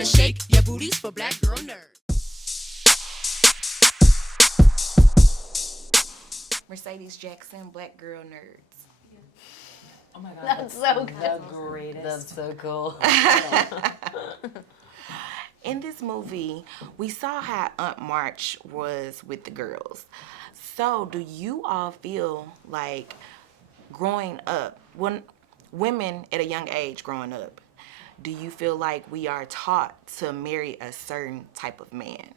Better shake your booties for black girl nerds. Mercedes Jackson, Black Girl Nerds. Oh my God, That's so good. The greatest. That's so cool. In this movie, we saw how Aunt March was with the girls. So, do you all feel like growing up, when women at a young age growing up, do you feel like we are taught to marry a certain type of man?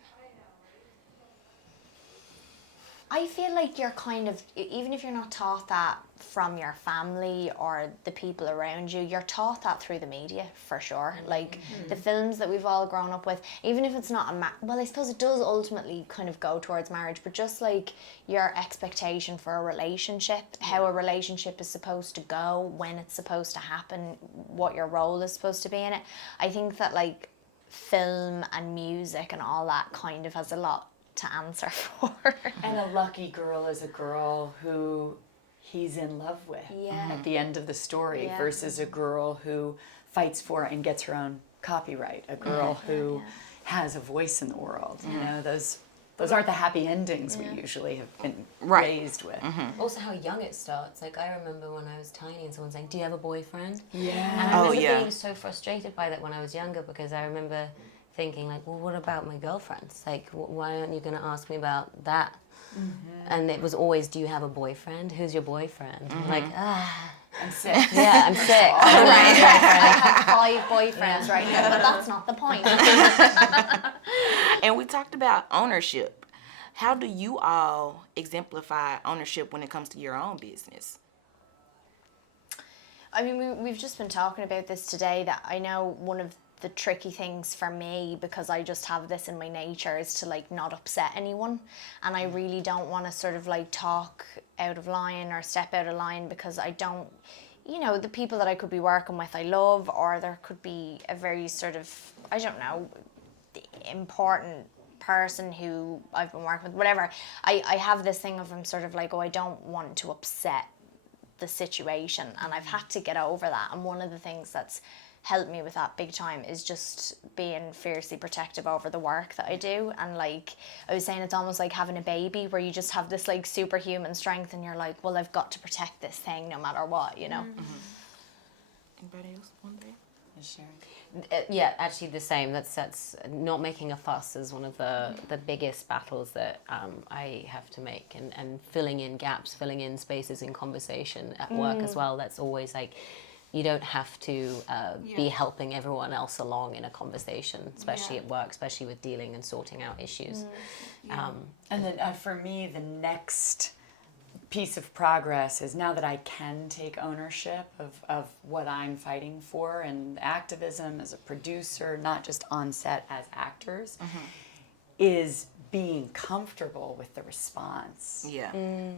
I feel like you're kind of, even if you're not taught that from your family or the people around you, you're taught that through the media, for sure. Like, the films that we've all grown up with, even if it's not well, I suppose it does ultimately kind of go towards marriage, but just like your expectation for a relationship, how a relationship is supposed to go, when it's supposed to happen, what your role is supposed to be in it. I think that, like, film and music and all that kind of has a lot to answer for. And a lucky girl is a girl who he's in love with at the end of the story versus a girl who fights for and gets her own copyright, a girl who has a voice in the world. You know, those aren't the happy endings we usually have been raised with. Also, how young it starts. Like, I remember when I was tiny and someone saying, "Do you have a boyfriend?" Yeah. And I remember being so frustrated by that when I was younger, because I remember thinking, like, well, what about my girlfriends? Like, why aren't you going to ask me about that? And it was always, do you have a boyfriend? Who's your boyfriend? I'm like, I'm sick. yeah, I'm sick. I have 5 boyfriends right now, but that's not the point. And we talked about ownership. How do you all exemplify ownership when it comes to your own business? I mean, we've just been talking about this today, that I know one of the tricky things for me, because I just have this in my nature, is to, like, not upset anyone, and I really don't want to sort of, like, talk out of line or step out of line, because I don't, you know, the people that I could be working with I love, or there could be a very sort of, I don't know, important person who I've been working with, whatever. I have this thing of, I'm sort of like, oh, I don't want to upset the situation, and I've had to get over that. And one of the things that's helped me with that big time is just being fiercely protective over the work that I do. And, like I was saying, it's almost like having a baby, where you just have this, like, superhuman strength, and you're like, well, I've got to protect this thing no matter what, you know. Anybody else one day? Yeah, actually the same. That's not making a fuss is one of the biggest battles that I have to make, and filling in gaps, filling in spaces in conversation at work as well. That's always like, you don't have to be helping everyone else along in a conversation, especially at work, especially with dealing and sorting out issues. And then for me, the next piece of progress is, now that I can take ownership of what I'm fighting for, and activism as a producer, not just on set as actors, is being comfortable with the response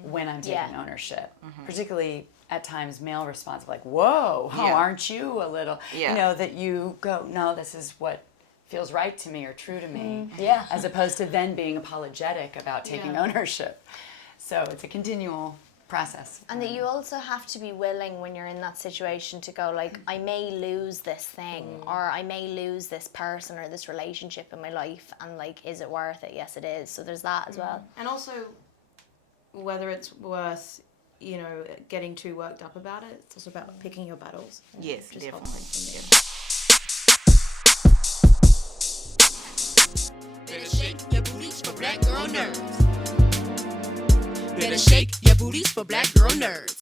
when I'm taking ownership. Particularly at times male response of, like, whoa, aren't you a little, you know, that you go, no, this is what feels right to me or true to me, as opposed to then being apologetic about taking ownership. So it's a continual process. And that you also have to be willing, when you're in that situation, to go, like, I may lose this thing, or I may lose this person or this relationship in my life, and, like, is it worth it? Yes, it is. So there's that as well. And also, whether it's worth, you know, getting too worked up about it, it's also about picking your battles. Yes, Just definitely. Better shake your booties for black girl nerds. Better shake your booties for black girl nerds.